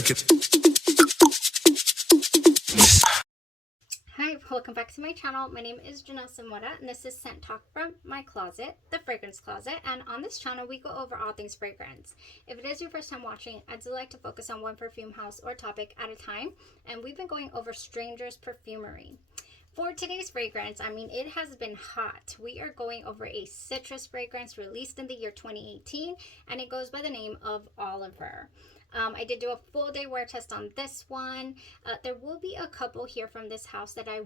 check it. Hi, welcome back to my channel. My name is Janelle Samora, and this is Scent Talk from my closet, the fragrance closet. And on this channel, we go over all things fragrance. If it is your first time watching, I do like to focus on one perfume house or topic at a time, and we've been going over Stranger's Perfumery. For today's fragrance, I mean, it has been hot. We are going over a citrus fragrance released in the year 2018, and it goes by the name of Oliver. I did do a full day wear test on this one. There will be a couple here from this house that I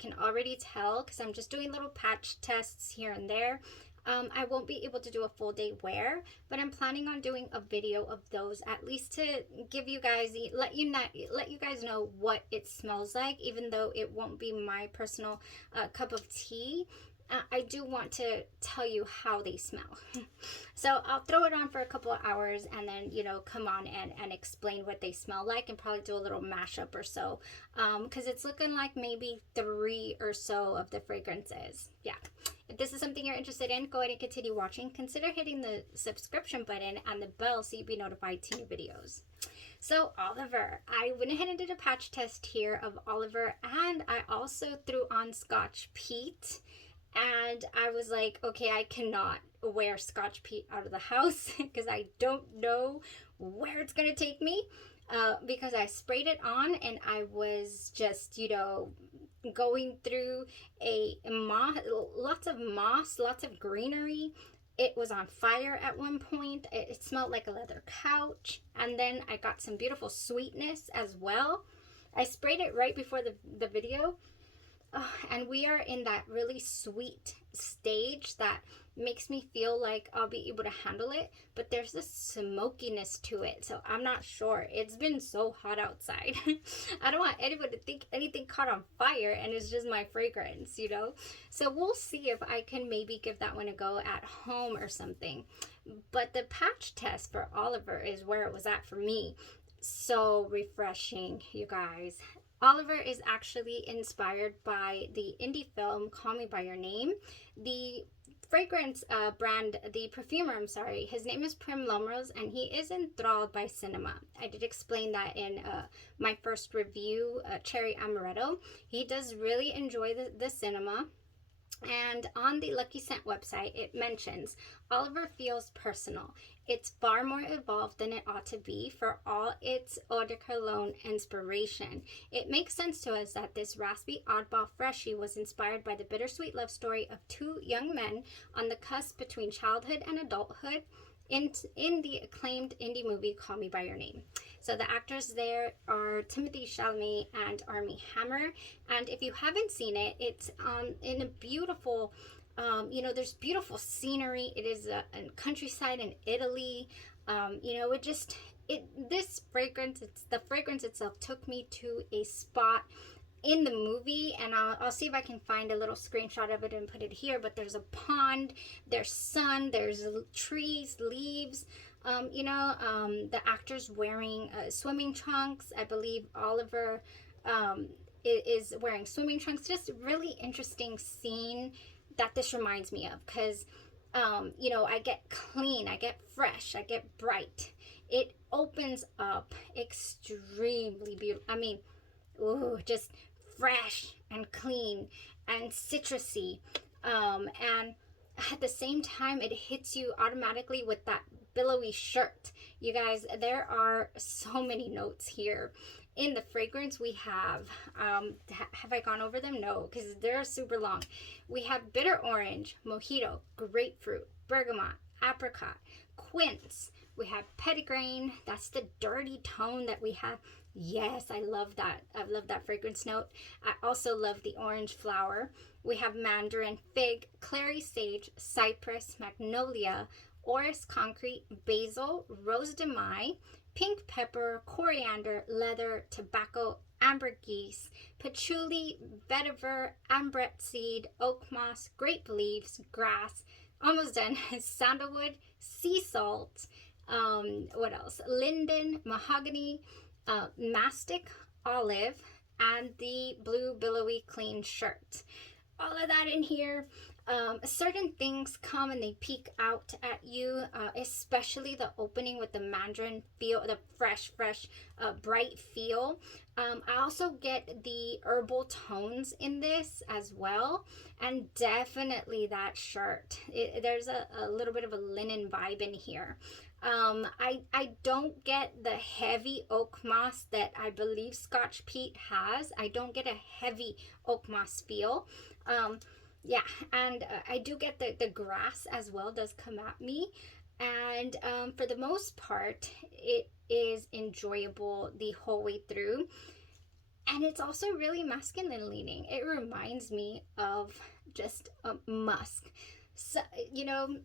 can already tell because I'm just doing little patch tests here and there. I won't be able to do a full day wear, but I'm planning on doing a video of those, at least to give you guys, let you guys know what it smells like, even though it won't be my personal cup of tea. I do want to tell you how they smell. So I'll throw it on for a couple of hours and then, you know, come on and explain what they smell like and probably do a little mashup or so. Because it's looking like maybe 3 or so of the fragrances. Yeah. If this is something you're interested in, go ahead and continue watching. Consider hitting the subscription button and the bell so you'll be notified to new videos. So Oliver, I went ahead and did a patch test here of Oliver, and I also threw on Scotch Peat. And I was like, okay, I cannot wear Scotch Peat out of the house because I don't know where it's going to take me, because I sprayed it on and I was just, you know, going through lots of moss, lots of greenery. It was on fire at one point. It smelled like a leather couch. And then I got some beautiful sweetness as well. I sprayed it right before the video. Oh, and we are in that really sweet stage that makes me feel like I'll be able to handle it, but there's this smokiness to it, so I'm not sure. It's been so hot outside. I don't want anyone to think anything caught on fire and it's just my fragrance, you know? So we'll see if I can maybe give that one a go at home or something. But the patch test for Oliver is where it was at for me. So refreshing, you guys. Oliver is actually inspired by the indie film Call Me By Your Name. The fragrance brand, the perfumer, I'm sorry, his name is Prim Lomrose, and he is enthralled by cinema. I did explain that in my first review, Cherry Amaretto. He does really enjoy the cinema. And on the Lucky Scent website, it mentions Oliver feels personal. It's far more evolved than it ought to be for all its eau de cologne inspiration. It makes sense to us that this raspy oddball freshie was inspired by the bittersweet love story of 2 young men on the cusp between childhood and adulthood in the acclaimed indie movie Call Me By Your Name. So the actors there are Timothée Chalamet and Armie Hammer. And if you haven't seen it, it's in a beautiful, you know, there's beautiful scenery. It is a countryside in Italy. You know, this fragrance, the fragrance itself took me to a spot in the movie, and I'll see if I can find a little screenshot of it and put it here. But there's a pond, there's sun, there's trees, leaves. You know, the actors wearing swimming trunks. I believe Oliver is wearing swimming trunks. Just really interesting scene that this reminds me of, because you know, I get clean, I get fresh, I get bright. It opens up extremely beautiful. I mean, ooh, just fresh and clean and citrusy, and at the same time it hits you automatically with that billowy shirt. You guys, there are so many notes here in the fragrance. We have I gone over them? No, because they're super long. We have bitter orange, mojito, grapefruit, bergamot, apricot, quince. We have petitgrain. That's the dirty tone that we have. Yes, I love that. I love that fragrance note. I also love the orange flower. We have mandarin, fig, clary sage, cypress, magnolia, orris concrete, basil, rose de mai, pink pepper, coriander, leather, tobacco, ambergris, patchouli, vetiver, ambrette seed, oak moss, grape leaves, grass, almost done, sandalwood, sea salt, what else? Linden, mahogany, mastic, olive, and the blue billowy clean shirt. All of that in here. Certain things come and they peek out at you, especially the opening with the mandarin feel, the fresh, bright feel. I also get the herbal tones in this as well, and definitely that shirt. There's a little bit of a linen vibe in here. I don't get the heavy oak moss that I believe Scotch Peat has. I don't get a heavy oak moss feel. Yeah, and I do get the grass as well does come at me. And for the most part, it is enjoyable the whole way through. And it's also really masculine leaning. It reminds me of just a musk. So, you know,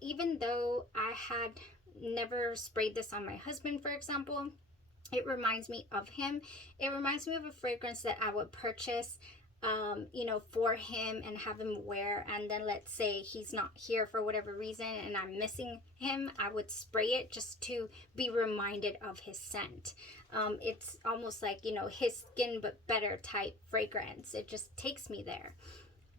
even though I had never sprayed this on my husband, for example, it reminds me of him. It reminds me of a fragrance that I would purchase, you know, for him and have him wear. And then let's say he's not here for whatever reason and I'm missing him, I would spray it just to be reminded of his scent. It's almost like, you know, his skin but better type fragrance. It just takes me there.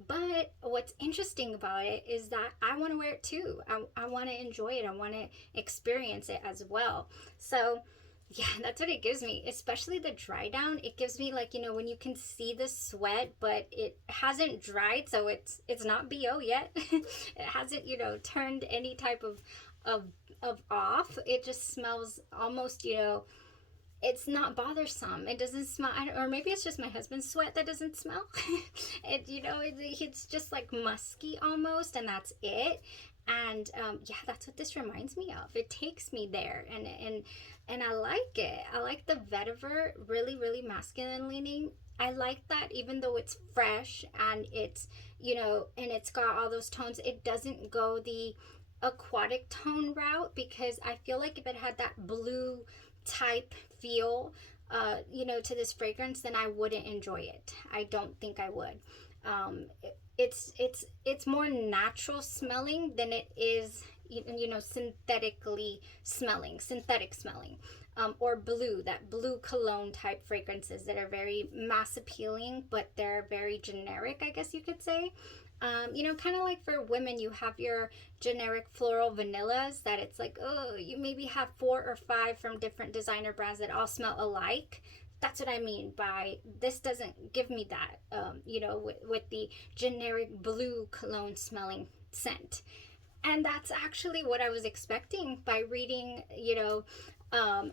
But what's interesting about it is that I want to wear it too. I want to enjoy it. I want to experience it as well. So yeah, that's what it gives me, especially the dry down. It gives me, like, you know, when you can see the sweat, but it hasn't dried, so it's not BO yet. It hasn't, you know, turned any type of off. It just smells almost, you know, it's not bothersome. It doesn't smell, or maybe it's just my husband's sweat that doesn't smell. It, you know, it's just like musky almost, and that's it. And yeah, that's what this reminds me of. It takes me there, and I like it. I like the vetiver, really masculine leaning. I like that even though it's fresh and it's, you know, and it's got all those tones, it doesn't go the aquatic tone route, because I feel like if it had that blue type feel, you know, to this fragrance, then I wouldn't enjoy it. I don't think I would. It's more natural smelling than it is, you know, synthetic smelling, or blue, that blue cologne type fragrances that are very mass appealing, but they're very generic, I guess you could say. You know, kind of like for women, you have your generic floral vanillas that it's like, oh, you maybe have 4 or 5 from different designer brands that all smell alike. That's what I mean by this doesn't give me that, you know, with the generic blue cologne smelling scent. And that's actually what I was expecting by reading, you know,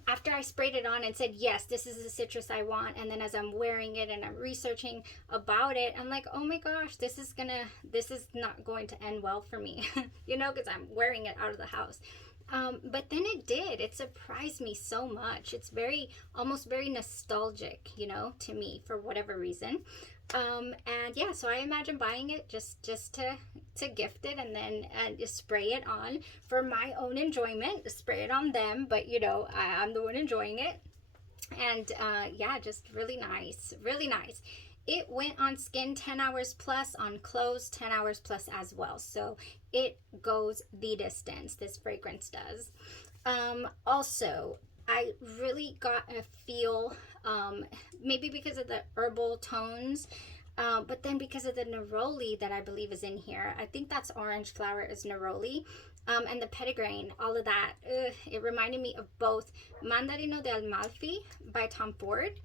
after I sprayed it on and said, yes, this is the citrus I want. And then as I'm wearing it and I'm researching about it, I'm like, oh my gosh, this is not going to end well for me, you know, because I'm wearing it out of the house. But then it did. It surprised me so much. It's almost very nostalgic, you know, to me for whatever reason. And yeah, so I imagine buying it just to gift it, and then just spray it on for my own enjoyment. Spray it on them, but you know, I'm the one enjoying it. And yeah, just really nice, really nice. It went on skin 10 hours plus, on clothes 10 hours plus as well. So it goes the distance, this fragrance does. Also, I really got a feel, maybe because of the herbal tones, but then because of the neroli that I believe is in here. I think that's orange flower is neroli. And the petitgrain, all of that, it reminded me of both Mandarino de Amalfi by Tom Ford.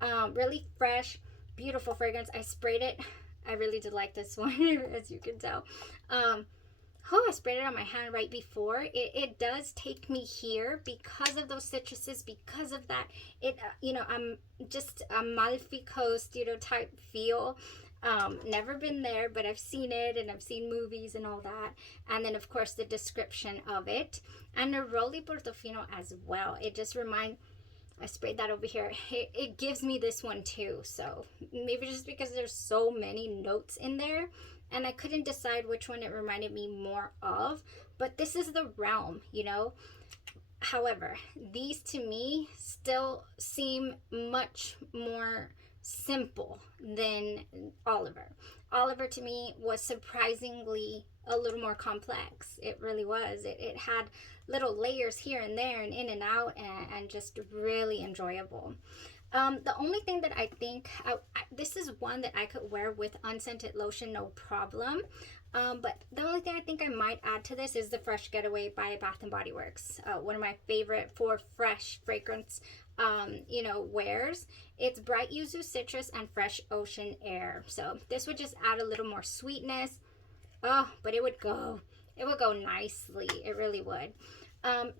Really fresh, beautiful fragrance. I sprayed it. I really did like this one, as you can tell. I sprayed it on my hand right before. It does take me here because of those citruses, because of that. You know, I'm just Amalfi Coast, you know, type feel. Never been there, but I've seen it and I've seen movies and all that. And then, of course, the description of it. And Neroli Portofino as well. It just I sprayed that over here. It gives me this one too. So maybe just because there's so many notes in there, and I couldn't decide which one it reminded me more of, but this is the realm, you know. However, these to me still seem much more simple than Oliver. Oliver to me was surprisingly a little more complex. It really was. It had little layers here and there and in and out, and just really enjoyable. The only thing that I think, this is one that I could wear with unscented lotion, no problem. But the only thing I think I might add to this is the Fresh Getaway by Bath and Body Works. One of my favorite for fresh fragrance, wears. It's bright yuzu citrus and fresh ocean air. So this would just add a little more sweetness. Oh, but it would go nicely. It really would.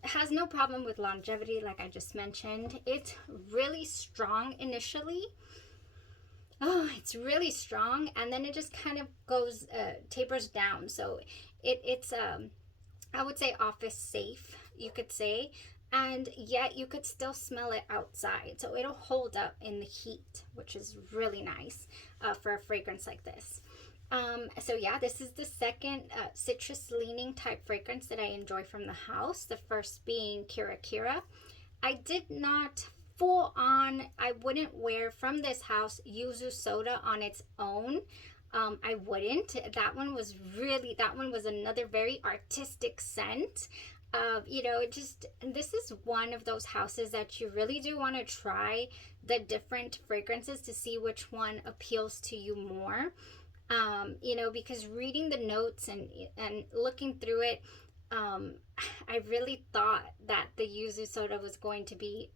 Has no problem with longevity, like I just mentioned. It's really strong initially. Oh, it's really strong, and then it just kind of goes tapers down. So it's I would say office safe, you could say, and yet you could still smell it outside. So it'll hold up in the heat, which is really nice for a fragrance like this. So yeah, this is the second citrus leaning type fragrance that I enjoy from the house. The first being Kira Kira. I did not full on, I wouldn't wear from this house yuzu soda on its own. I wouldn't. That one was another very artistic scent. This is one of those houses that you really do want to try the different fragrances to see which one appeals to you more. Because reading the notes and looking through it, I really thought that the yuzu soda was going to be,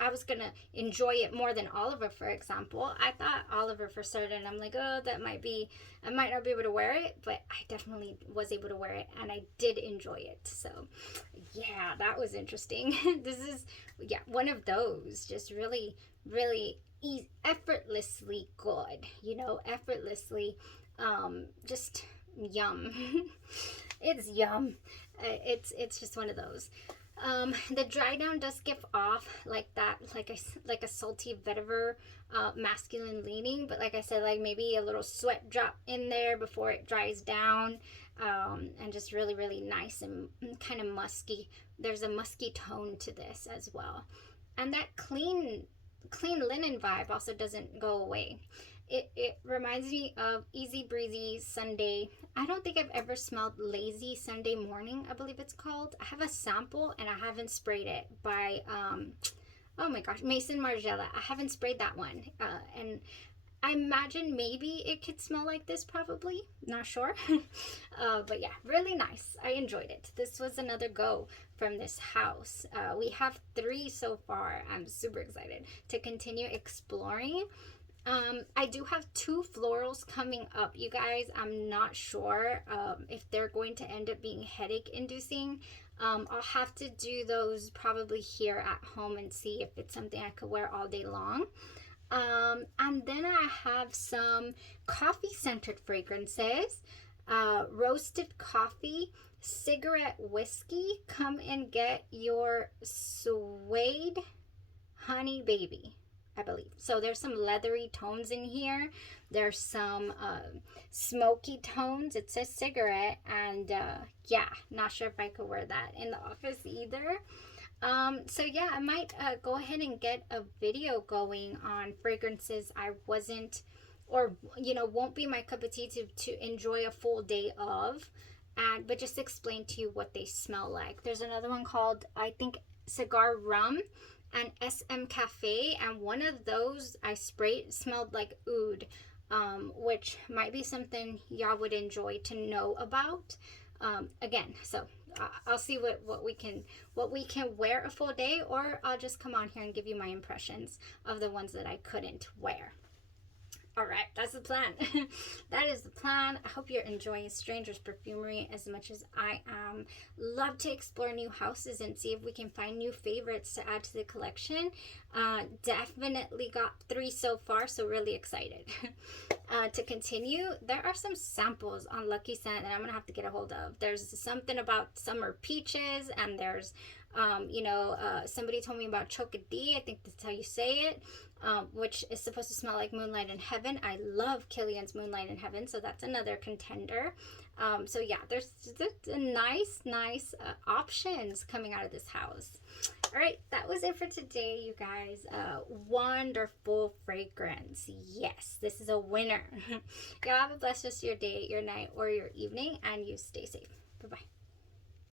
I was going to enjoy it more than Oliver, for example. I thought Oliver for certain. I'm like, oh, I might not be able to wear it, but I definitely was able to wear it, and I did enjoy it. So, yeah, that was interesting. This is, one of those, just really, really effortlessly good, effortlessly, just yum. It's yum. It's just one of those. The dry down does give off like that, like a salty vetiver, masculine leaning, but like I said, like maybe a little sweat drop in there before it dries down, and just really, really nice and kind of musky. There's a musky tone to this as well, and that clean linen vibe also doesn't go away. It reminds me of Easy Breezy Sunday. I don't think I've ever smelled Lazy Sunday Morning, I believe it's called. I have a sample and I haven't sprayed it by, oh my gosh, Maison Margiela. I haven't sprayed that one. And I imagine maybe it could smell like this, probably. Not sure. But yeah, really nice. I enjoyed it. This was another go from this house. We have 3 so far. I'm super excited to continue exploring. I do have 2 florals coming up, you guys. I'm not sure if they're going to end up being headache inducing. I'll have to do those probably here at home and see if it's something I could wear all day long. And then I have some coffee centered fragrances, roasted coffee, cigarette whiskey. Come and get your suede honey baby, I believe. So there's some leathery tones in here. There's some smoky tones. It says cigarette, and not sure if I could wear that in the office either. So yeah, I might go ahead and get a video going on fragrances I wasn't, or won't be my cup of tea to enjoy a full day of, but just explain to you what they smell like. There's another one called, I think, Cigar Rum and SM Cafe, and one of those I sprayed smelled like oud, which might be something y'all would enjoy to know about. Again, so I'll see what we can wear a full day, or I'll just come on here and give you my impressions of the ones that I couldn't wear. All right, that's the plan. That is the plan. I hope you're enjoying Strangers Perfumery as much as I am. Love to explore new houses and see if we can find new favorites to add to the collection. Definitely got 3 so far, so really excited to continue. There are some samples on Lucky Scent that I'm gonna have to get a hold of. There's something about summer peaches, and there's somebody told me about Chocodie, I think that's how you say it, which is supposed to smell like Moonlight in Heaven. I love Killian's Moonlight in Heaven, so that's another contender. So yeah, there's nice options coming out of this house. All right, that was it for today, you guys. Wonderful fragrance. Yes, this is a winner. Y'all have a blessed rest of your day, your night, or your evening, and you stay safe. Bye-bye.